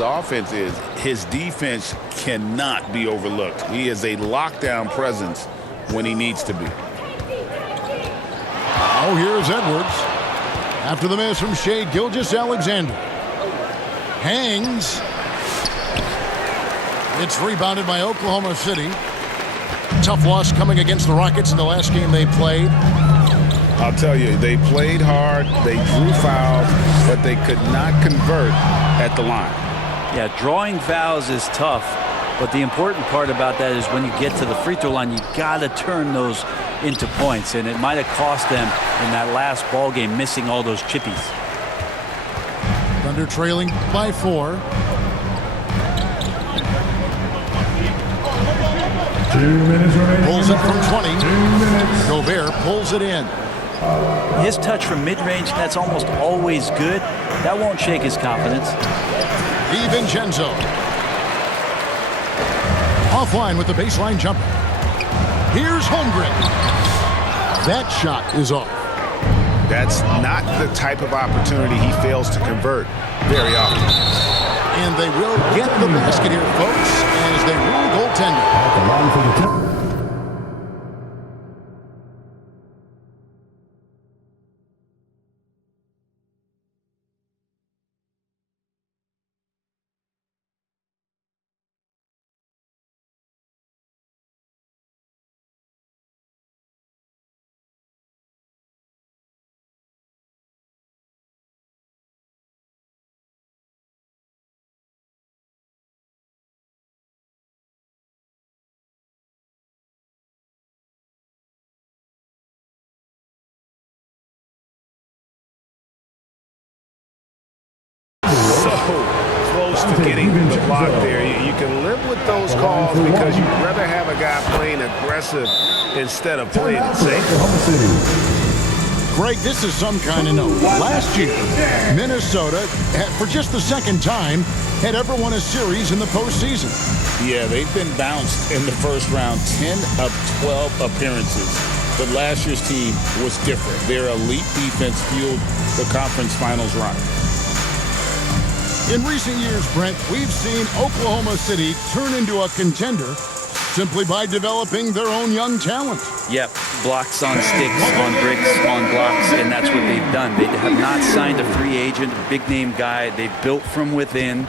offense is, his defense cannot be overlooked. He is a lockdown presence when he needs to be. Oh, here's Edwards. After the miss from Shai Gilgeous-Alexander. Hangs. It's rebounded by Oklahoma City. Tough loss coming against the Rockets in the last game they played. I'll tell you, they played hard, they drew fouls, but they could not convert at the line. Yeah, drawing fouls is tough, but the important part about that is when you get to the free throw line, you got to turn those into points, and it might have cost them in that last ball game, missing all those chippies. Thunder trailing by 4. 2 minutes remaining. Pulls it from 20. 2 minutes. Gobert pulls it in. His touch from mid-range, that's almost always good. That won't shake his confidence. DiVincenzo. Offline with the baseline jumper. Here's Holmgren. That shot is off. That's not the type of opportunity he fails to convert very often. And they will get the basket here, folks, as they rule goaltender. At the line for the tip. So close to getting the block there. You can live with those calls because you'd rather have a guy playing aggressive instead of playing it safe. Greg, this is some kind of note. Last year, Minnesota, for just the second time, had ever won a series in the postseason. Yeah, they've been bounced in the first round, 10 of 12 appearances. But last year's team was different. Their elite defense fueled the conference finals run. In recent years, Brent, we've seen Oklahoma City turn into a contender simply by developing their own young talent. Yep, blocks on sticks, on bricks, on blocks, and that's what they've done. They have not signed a free agent, a big-name guy. They've built from within.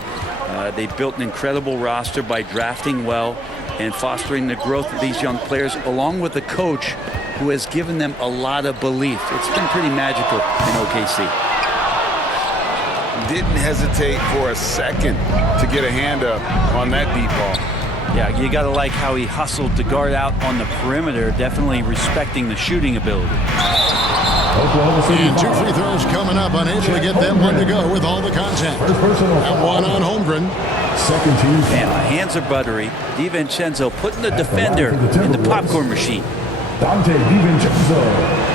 They've built an incredible roster by drafting well and fostering the growth of these young players, along with a coach who has given them a lot of belief. It's been pretty magical in OKC. Didn't hesitate for a second to get a hand up on that deep ball. Yeah, you got to like how he hustled to guard out on the perimeter, definitely respecting the shooting ability. And 2 free throws coming up, unable to get that one to go with all the contact. And one on Holmgren. Second team. And the hands are buttery. DiVincenzo putting the defender in the popcorn machine. Dante DiVincenzo.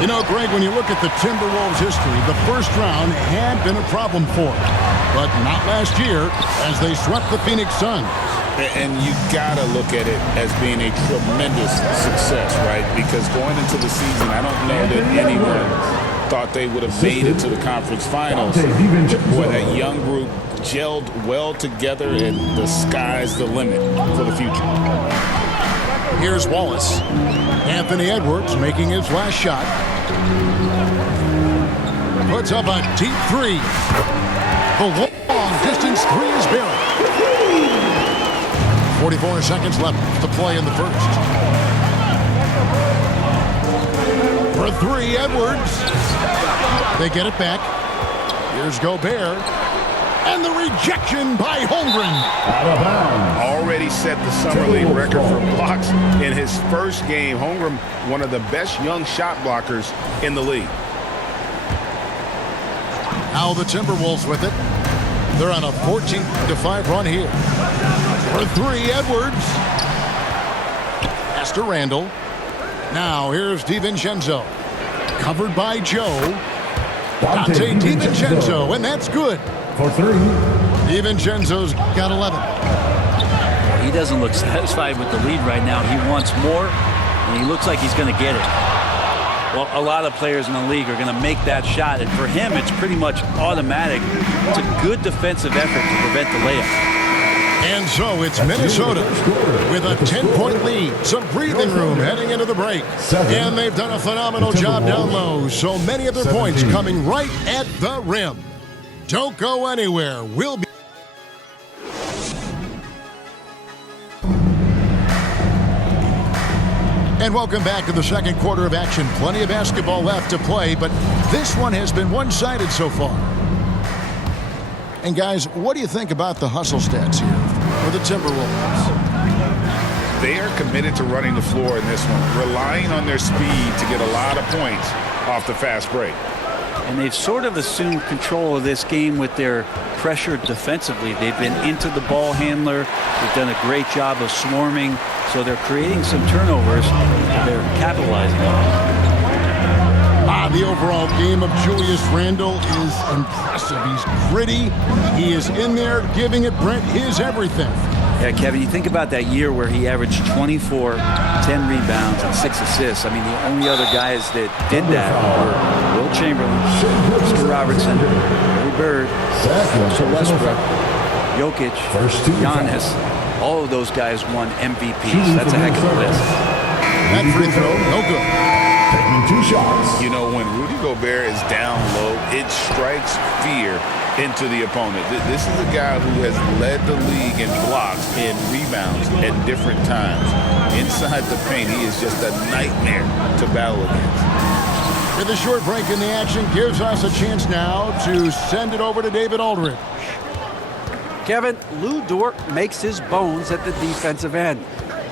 You know, Greg, when you look at the Timberwolves' history, the first round had been a problem for them. But not last year, as they swept the Phoenix Suns. And you got to look at it as being a tremendous success, right? Because going into the season, I don't know that anyone thought they would have made it to the conference finals. Boy, that young group gelled well together, and the sky's the limit for the future. Here's Wallace. Anthony Edwards making his last shot. Puts up a deep 3. The long-distance 3 is buried. 44 seconds left to play in the first. For 3, Edwards. They get it back. Here's Gobert. And the rejection by Holmgren. Already set the summer league record for blocks in his first game. Holmgren, one of the best young shot blockers in the league. Now the Timberwolves with it. They're on a 14-5 run here. For 3, Edwards. Pass to Randall. Now here's DiVincenzo. Covered by Joe. Dante DiVincenzo, and that's good. For 3. DiVincenzo's got 11. He doesn't look satisfied with the lead right now. He wants more, and he looks like he's going to get it. Well, a lot of players in the league are going to make that shot, and for him, it's pretty much automatic. It's a good defensive effort to prevent the layup. And so it's Minnesota with a 10-point lead. Some breathing room heading into the break. And they've done a phenomenal job down low. So many of their points coming right at the rim. Don't go anywhere. We'll be... And welcome back to the second quarter of action. Plenty of basketball left to play, but this one has been one-sided so far. And guys, what do you think about the hustle stats here for the Timberwolves? They are committed to running the floor in this one, relying on their speed to get a lot of points off the fast break. And they've sort of assumed control of this game with their pressure defensively. They've been into the ball handler. They've done a great job of swarming. So they're creating some turnovers. They're capitalizing on it. The overall game of Julius Randle is impressive. He's gritty. He is in there giving it, Brent, his everything. Yeah, Kevin, you think about that year where he averaged 24, 10 rebounds, and 6 assists. I mean, the only other guys that did that were Will Chamberlain, Oscar Robertson, Larry Bird, Russell Westbrook, Jokic, Giannis. All of those guys won MVPs. That's a heck of a list. That free throw, no good. Taking 2 shots. You know, when Rudy Gobert is down low, it strikes fear into the opponent. This is a guy who has led the league in blocks and rebounds at different times. Inside the paint, he is just a nightmare to battle against. With a short break in the action, gives us a chance now to send it over to David Aldridge. Kevin, Lou Dort makes his bones at the defensive end.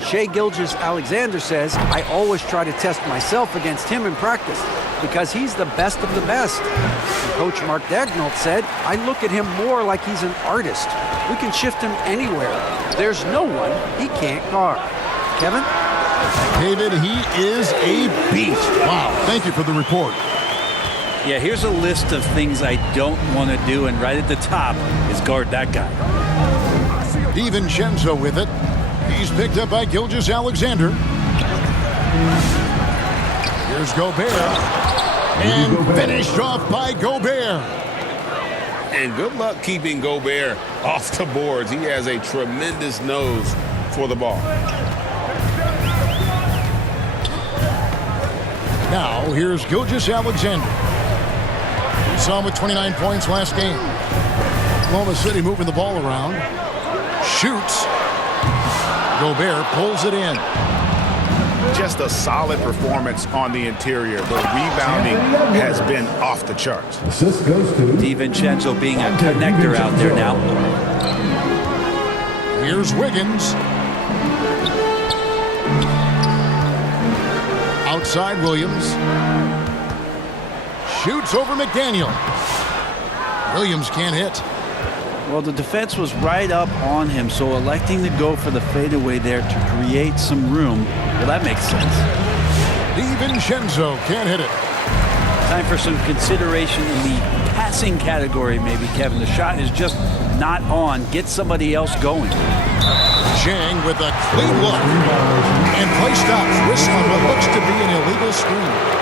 Shai Gilgeous-Alexander says, I always try to test myself against him in practice because he's the best of the best. And Coach Mark Daigneault said, I look at him more like he's an artist. We can shift him anywhere. There's no one he can't guard. Kevin? David, he is a beast. Wow, thank you for the report. Yeah, here's a list of things I don't want to do, and right at the top is guard that guy. DiVincenzo with it. He's picked up by Gilgeous-Alexander. Here's Gobert. And finished off by Gobert. And good luck keeping Gobert off the boards. He has a tremendous nose for the ball. Now, here's Gilgeous-Alexander. We saw him with 29 points last game. Oklahoma City moving the ball around. Shoots. Gobert pulls it in. Just a solid performance on the interior. The rebounding has been off the charts. Assist goes to DiVincenzo being a connector out there now. Here's Wiggins. Outside Williams. Shoots over McDaniel. Williams can't hit. Well, the defense was right up on him, so electing to go for the fadeaway there to create some room, well, that makes sense. DiVincenzo can't hit it. Time for some consideration in the passing category, maybe, Kevin. The shot is just not on. Get somebody else going. Chang with a clean look. And play stops, whistling what looks to be an illegal screen.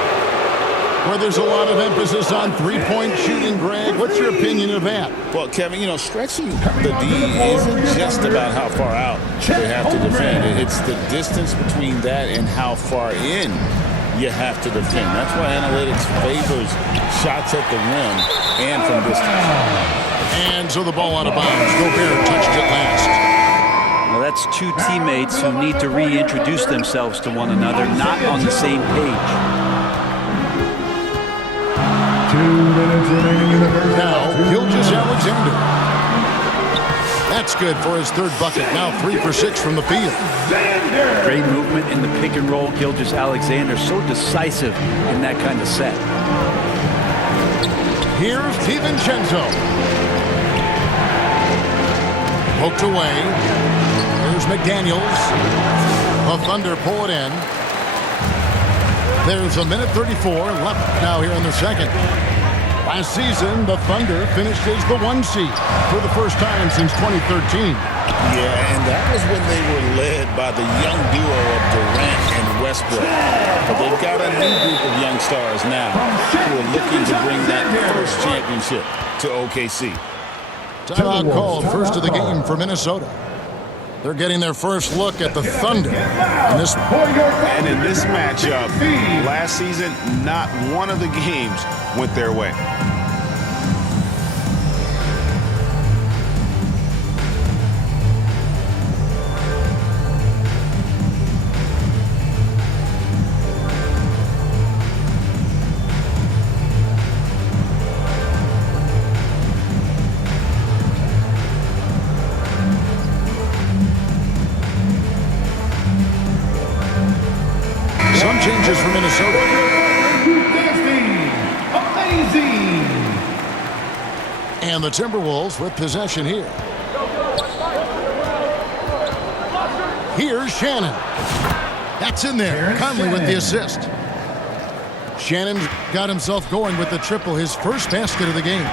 Where there's a lot of emphasis on three-point shooting, Greg. What's your opinion of that? Well, Kevin, you know, stretching the D isn't just about how far out they have to defend. It's the distance between that and how far in you have to defend. That's why analytics favors shots at the rim and from distance. And so the ball out of bounds. Gobert touched it last. Well, that's two teammates who need to reintroduce themselves to one another, not on the same page. 2 minutes remaining in the first Now, half. Gilgeous-Alexander. That's good for his third bucket. Now 3 for 6 from the field. Great movement in the pick and roll. Gilgeous-Alexander so decisive in that kind of set. Here's DiVincenzo. Poked away. Here's McDaniels. The Thunder pull it in. There's a minute 34 left now here in the second. Last season, the Thunder finished as the 1 seed for the first time since 2013. Yeah, and that was when they were led by the young duo of Durant and Westbrook. But they've got a new group of young stars now who are looking to bring that first championship to OKC. Timeout called, first of the game for Minnesota. They're getting their first look at the Thunder. And in this matchup, last season, not one of the games went their way. Some changes for Minnesota. Amazing. And the Timberwolves with possession here. Here's Shannon. That's in there. Conley with the assist. Shannon got himself going with the triple, his first basket of the game.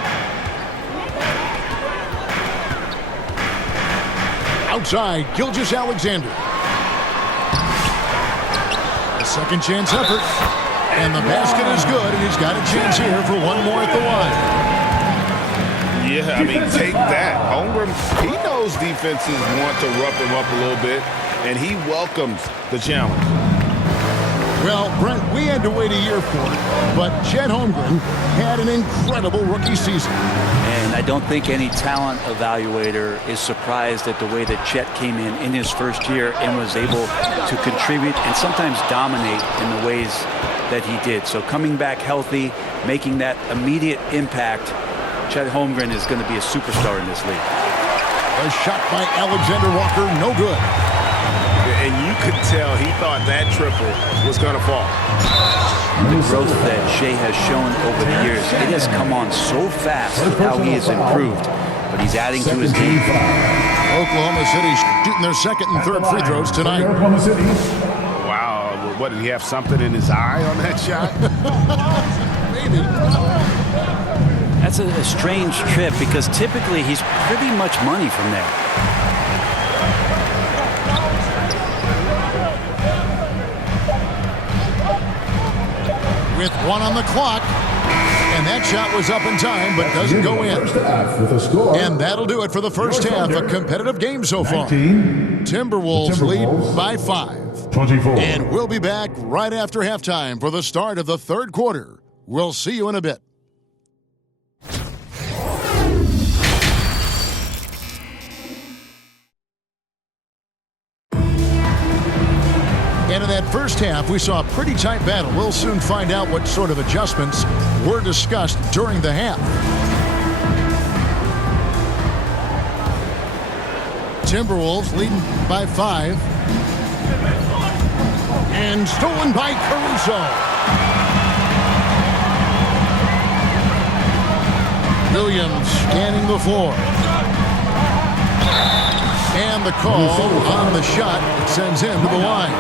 Outside, Gilgeous-Alexander. Second chance effort. And the basket is good, and he's got a chance here for one more at the line. Yeah, I mean, take that. Holmgren, he knows defenses want to rough him up a little bit, and he welcomes the challenge. Well, Brent, we had to wait a year for it, but Chet Holmgren had an incredible rookie season. And I don't think any talent evaluator is surprised at the way that Chet came in his first year and was able to contribute and sometimes dominate in the ways that he did. So coming back healthy, making that immediate impact, Chet Holmgren is going to be a superstar in this league. A shot by Alexander Walker, no good. And you could tell he thought that triple was going to fall. The growth that Shea has shown over the years, it has come on so fast with how he has improved, but he's adding to his game. Oklahoma City shooting their second and third free throws tonight. Oklahoma City. Wow, what, did he have something in his eye on that shot? Maybe. That's a strange trip because typically he's pretty much money from there. With one on the clock, and that shot was up in time but doesn't go in. First half with a score. And that'll do it for the first half. A competitive game so far. 19. Timberwolves lead by 5. 24. And we'll be back right after halftime for the start of the third quarter. We'll see you in a bit. And in that first half, we saw a pretty tight battle. We'll soon find out what sort of adjustments were discussed during the half. Timberwolves leading by 5. And stolen by Caruso. Williams scanning the floor. And the call on the shot that sends him to the line.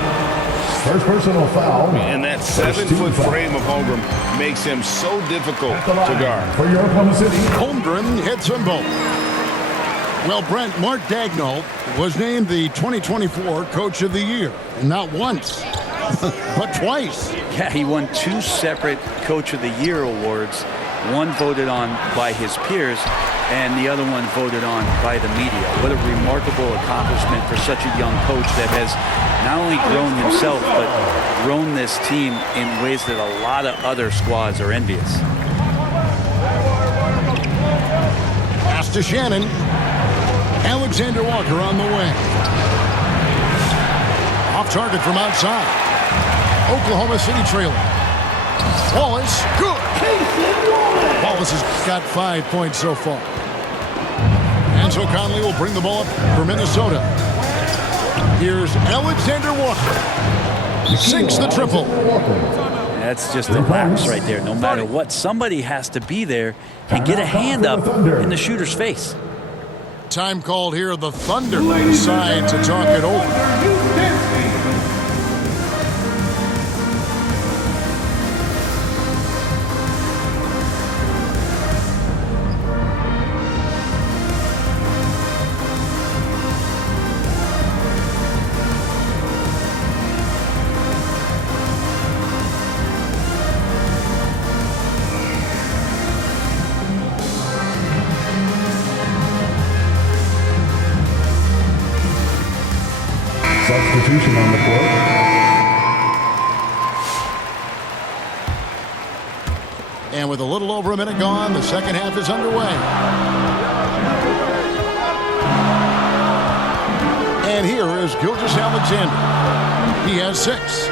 First personal foul. And that 7-foot frame of Holmgren makes him so difficult to guard. For your Oklahoma City. Holmgren hits them both. Well, Brent, Mark Daigneault was named the 2024 Coach of the Year. And not once, but twice. Yeah, he won 2 separate Coach of the Year awards. One voted on by his peers, and the other one voted on by the media. What a remarkable accomplishment for such a young coach that has not only grown himself, but grown this team in ways that a lot of other squads are envious. Pass to Shannon. Alexander Walker on the wing. Off target from outside. Oklahoma City trailing. Wallace, good. Wallace has got 5 points so far. And so Conley will bring the ball up for Minnesota. Here's Alexander Walker. Sinks the triple. That's just a lapse right there. No matter what, somebody has to be there and get a hand up in the shooter's face. Time called here. The Thunder decide to talk it over. Substitution on the court. And with a little over a minute gone, the second half is underway. And here is Gilgeous Alexander. He has 6.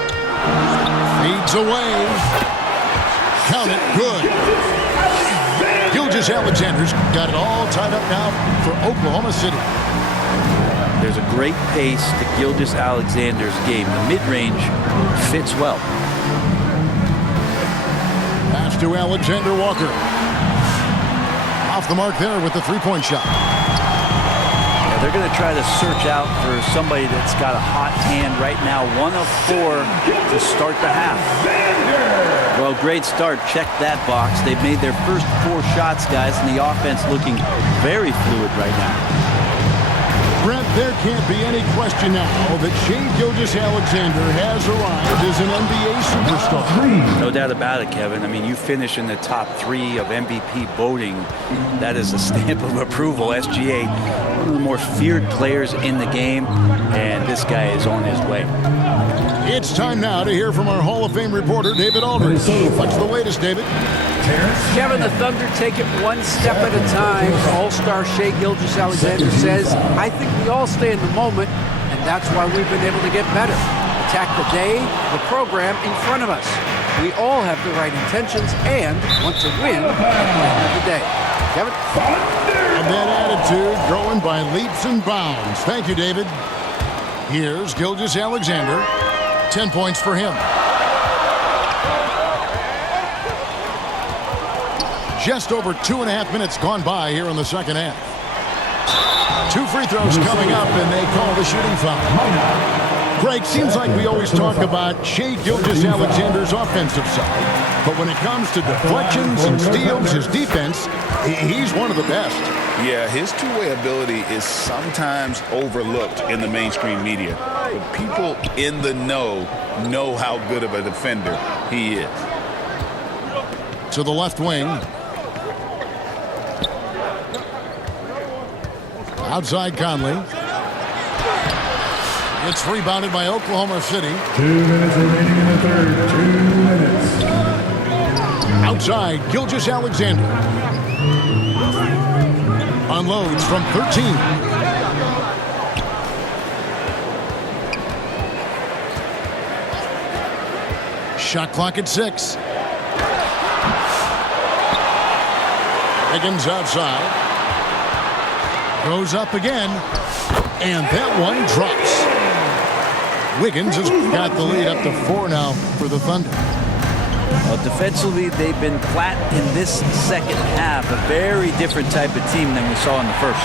Feeds away. Count it. Good. Gilgeous Alexander's got it all tied up now for Oklahoma City. There's a great pace to Gilgeous Alexander's game. The mid-range fits well. Pass to Alexander Walker. Off the mark there with the three-point shot. Yeah, they're going to try to search out for somebody that's got a hot hand right now. 1 of 4 to start the half. Well, great start. Check that box. They've made their first 4 shots, guys, and the offense looking very fluid right now. Brent, there can't be any question now that Shai Gilgeous-Alexander has arrived as an NBA superstar. No doubt about it, Kevin. I mean, you finish in the top 3 of MVP voting. That is a stamp of approval. SGA, one of the more feared players in the game, and this guy is on his way. It's time now to hear from our Hall of Fame reporter, David Aldridge. What's the latest, David? Kevin, the Thunder take it one step at a time. All-star Shai Gilgeous-Alexander says, I think we all stay in the moment, and that's why we've been able to get better. Attack the day, the program in front of us. We all have the right intentions and want to win at the end of the day. Kevin? And that attitude growing by leaps and bounds. Thank you, David. Here's Gilgeous-Alexander. 10 points for him. Just over 2.5 minutes gone by here in the second half. 2 free throws coming up, and they call the shooting foul. Greg, seems like we always talk about Shai Gilgeous-Alexander's offensive side, but when it comes to deflections and steals, his defense, he's one of the best. Yeah, his two-way ability is sometimes overlooked in the mainstream media, but people in the know how good of a defender he is. To the left wing. Outside Conley. It's rebounded by Oklahoma City. 2 minutes remaining in the third. 2 minutes. Outside, Gilgeous-Alexander. Unloads from 13. Shot clock at 6. Higgins outside. Goes up again. And that one drops. Wiggins has got the lead up to 4 now for the Thunder. Well, defensively, they've been flat in this second half. A very different type of team than we saw in the first.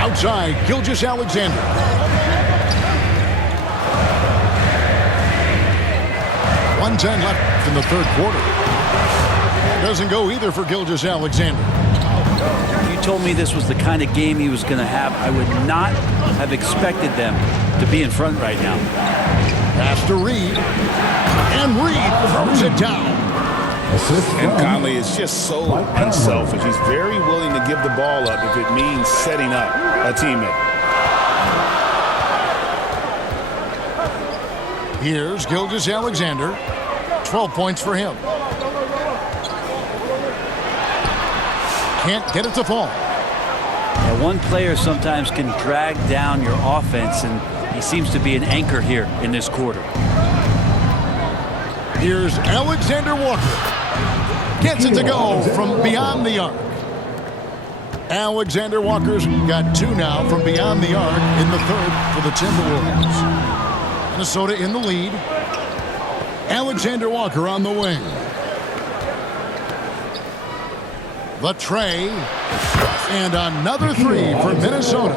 Outside, Gilgeous-Alexander. .110 left in the third quarter. Doesn't go either for Gilgeous-Alexander. If you told me this was the kind of game he was going to have, I would not have expected them to be in front right now. Pass to Reed. And Reed throws it down. And Conley is just so unselfish. He's very willing to give the ball up if it means setting up a teammate. Here's Gilgeous-Alexander. 12 points for him. Can't get it to fall. Yeah, one player sometimes can drag down your offense, and he seems to be an anchor here in this quarter. Here's Alexander Walker. Gets it to go from beyond the arc. Alexander Walker's got 2 now from beyond the arc in the third for the Timberwolves. Minnesota in the lead. Alexander Walker on the wing. The tray. And another 3 for Minnesota.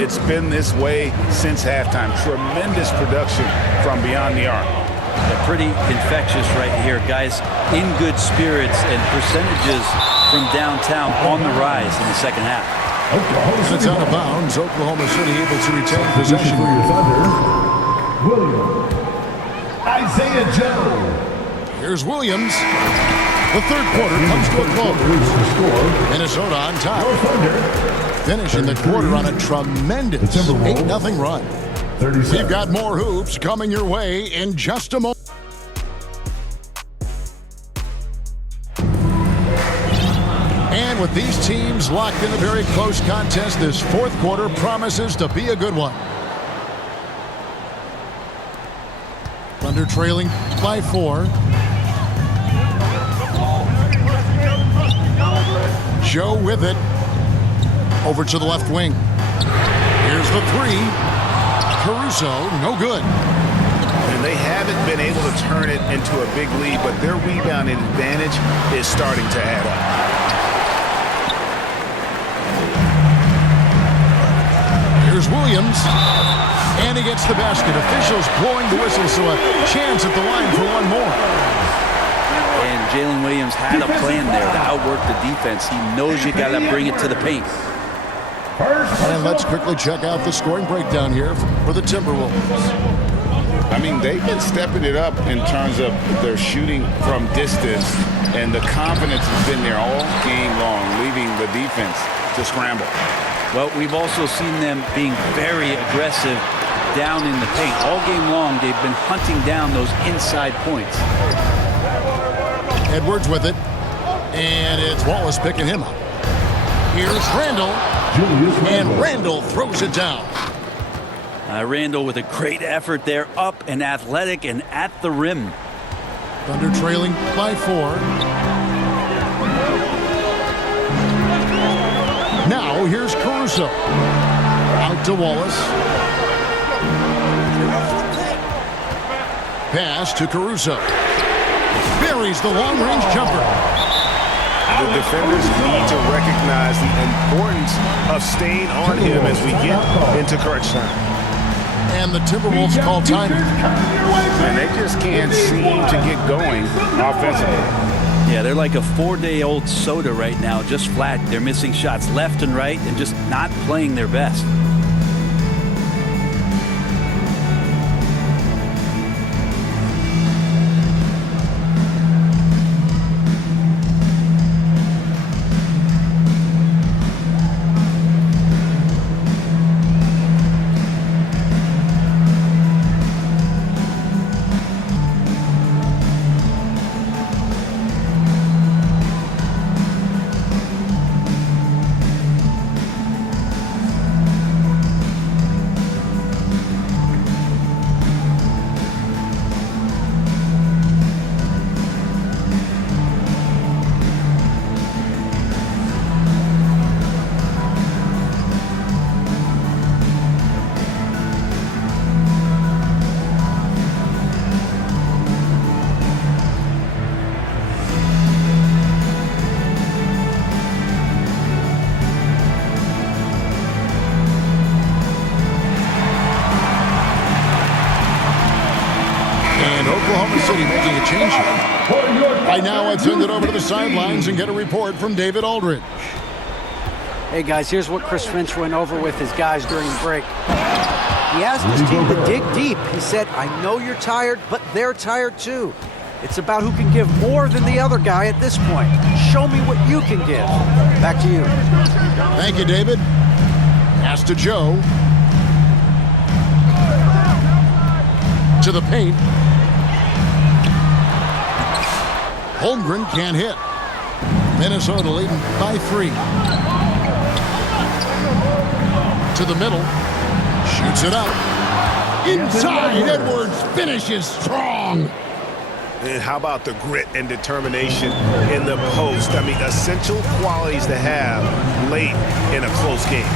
It's been this way since halftime. Tremendous production from beyond the arc. They're pretty infectious right here, guys. In good spirits, and percentages from downtown on the rise in the second half. It's out of bounds. Oklahoma City able to retain possession. For your Thunder, William. Isaiah Joe. Here's Williams. The third quarter comes to a close. The score. Minnesota on top. Your Thunder. Finishing the quarter on a tremendous The Timberwolves. 8-0 run. 37. We've got more hoops coming your way in just a moment. And with these teams locked in a very close contest, this fourth quarter promises to be a good one. Thunder trailing by 4. Joe with it. Over to the left wing. Here's the 3. Caruso, no good. And they haven't been able to turn it into a big lead, but their rebounding advantage is starting to add up. Here's Williams. And he gets the basket. Officials blowing the whistle, so a chance at the line for one more. And Jalen Williams had a plan there to outwork the defense. He knows you got to bring it to the paint. And let's quickly check out the scoring breakdown here for the Timberwolves. I mean, they've been stepping it up in terms of their shooting from distance, and the confidence has been there all game long, leaving the defense to scramble. Well, we've also seen them being very aggressive down in the paint. All game long, they've been hunting down those inside points. Edwards with it. And it's Wallace picking him up. Here's Randall. And Randall throws it down. Randall with a great effort there, up and athletic and at the rim. Thunder trailing by 4. Now here's Caruso. Out to Wallace. Pass to Caruso. Buries the long-range jumper. The defenders need to recognize the importance of staying on him as we get into crunch time. And the Timberwolves call time. And they just can't seem to get going offensively. Yeah, they're like a 4-day-old soda right now, just flat. They're missing shots left and right and just not playing their best. Oklahoma City making a change here. Right now, I'd send it over to the sidelines and get a report from David Aldridge. Hey, guys, here's what Chris Finch went over with his guys during the break. He asked his team to dig deep. He said, I know you're tired, but they're tired too. It's about who can give more than the other guy at this point. Show me what you can give. Back to you. Thank you, David. Pass to Joe. To the paint. Holmgren can't hit. Minnesota leading by 3. To the middle. Shoots it up. Inside, Edwards finishes strong. And how about the grit and determination in the post? I mean, essential qualities to have late in a close game.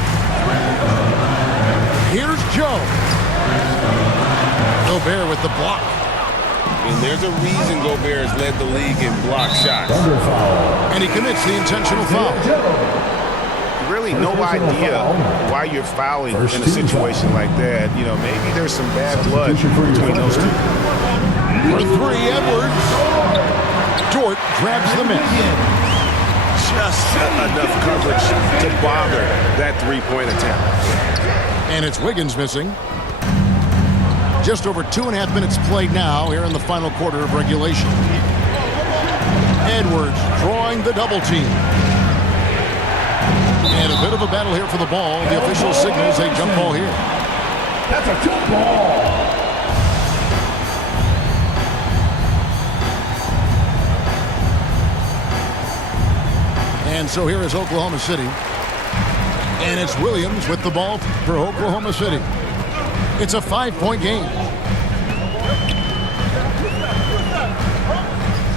Here's Joe. Gobert with the block. And there's a reason Gobert has led the league in block shots. And he commits the intentional foul. Really no idea why you're fouling in a situation like that. You know, maybe there's some bad blood between those two. For 3, Edwards. Dort grabs the miss. Just enough coverage to bother that three-point attempt. And it's Wiggins missing. Just over 2.5 minutes played now here in the final quarter of regulation. Edwards drawing the double team. And a bit of a battle here for the ball. The official signals a jump ball here. That's a jump ball. And so here is Oklahoma City. And it's Williams with the ball for Oklahoma City. It's a 5-point game.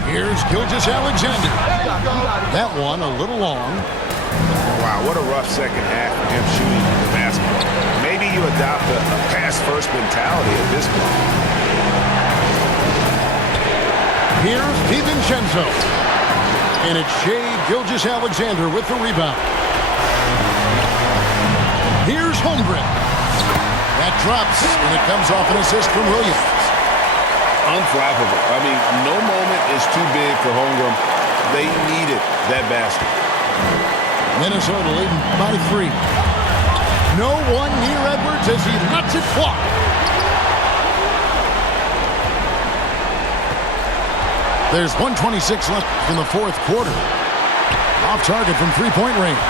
Here's Gilgeous-Alexander. That one a little long. Wow, what a rough second half for him shooting the basketball. Maybe you adopt a pass-first mentality at this point. Here's DiVincenzo. And it's Shai Gilgeous-Alexander with the rebound. Here's Holmgren. That drops, and it comes off an assist from Williams. Unflappable. I mean, no moment is too big for Holmgren. They needed that basket. Minnesota leading by 3. No one near Edwards as he lets it fly. There's 1:26 left in the fourth quarter. Off target from three-point range.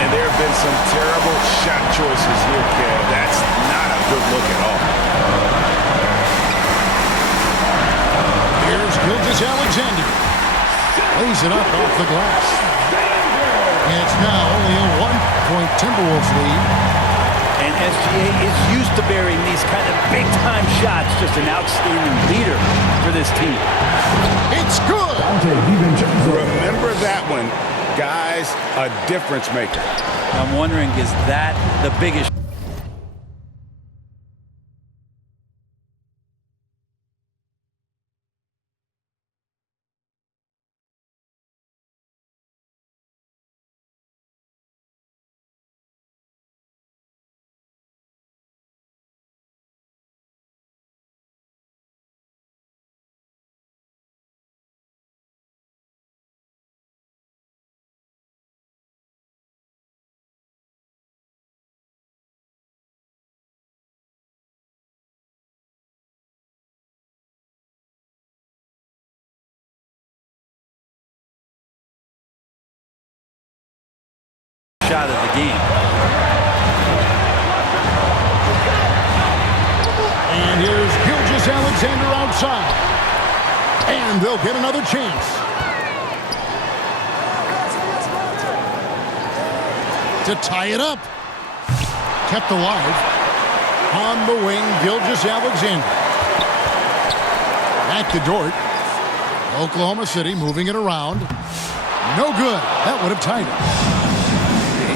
And there have been some terrible shot choices here, Kev. That's not a good look at all. Here's Gilgeous-Alexander. Lays it up off the glass. And it's now only a 1-point Timberwolves lead. And SGA is used to burying these kind of big-time shots. Just an outstanding leader for this team. It's good. Remember that one, guys, a difference maker. I'm wondering, is that the biggest shot of the game? And here's Gilgeous-Alexander outside. And they'll get another chance. To tie it up. Kept alive. On the wing, Gilgeous-Alexander. Back to Dort. Oklahoma City moving it around. No good. That would have tied it.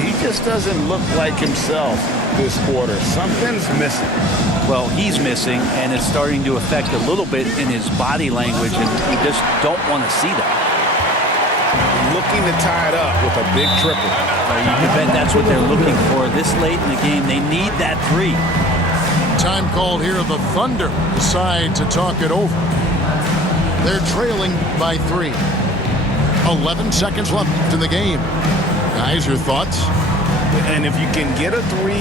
He just doesn't look like himself this quarter. Something's missing. Well, he's missing, and it's starting to affect a little bit in his body language, and we just don't want to see that. Looking to tie it up with a big triple. You can bet that's what they're looking for. This late in the game, they need that 3. Time called here. The Thunder decide to talk it over. They're trailing by 3. 11 seconds left in the game. Guys, your thoughts? And if you can get a 3,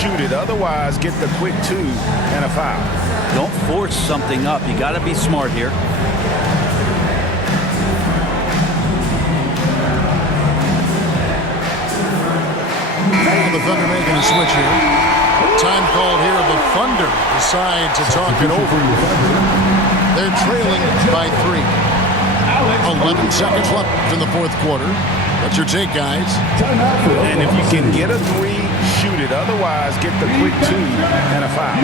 shoot it. Otherwise, get the quick 2 and a foul. Don't force something up. You got to be smart here. And the Thunder making a switch here. Time called here. The Thunder decide to talk it over. They're trailing by 3. 11 seconds left in the fourth quarter. What's your take, guys? And if you can get a 3, shoot it. Otherwise, get the quick 2 and a foul.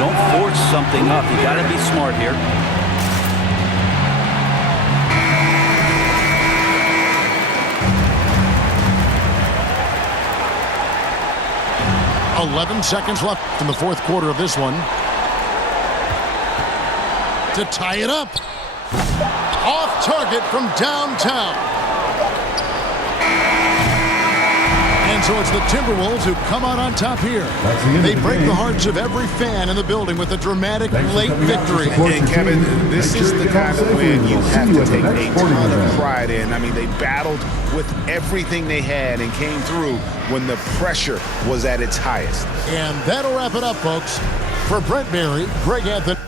Don't force something up. You got to be smart here. 11 seconds left in the fourth quarter of this one. To tie it up. Off target from downtown. And so it's the Timberwolves who come out on top here. They break the hearts of every fan in the building with a dramatic late victory. And Kevin, this is the kind of win you have to take a ton of pride in. I mean, they battled with everything they had and came through when the pressure was at its highest. And that'll wrap it up, folks. For Brent Barry, Greg Anthony.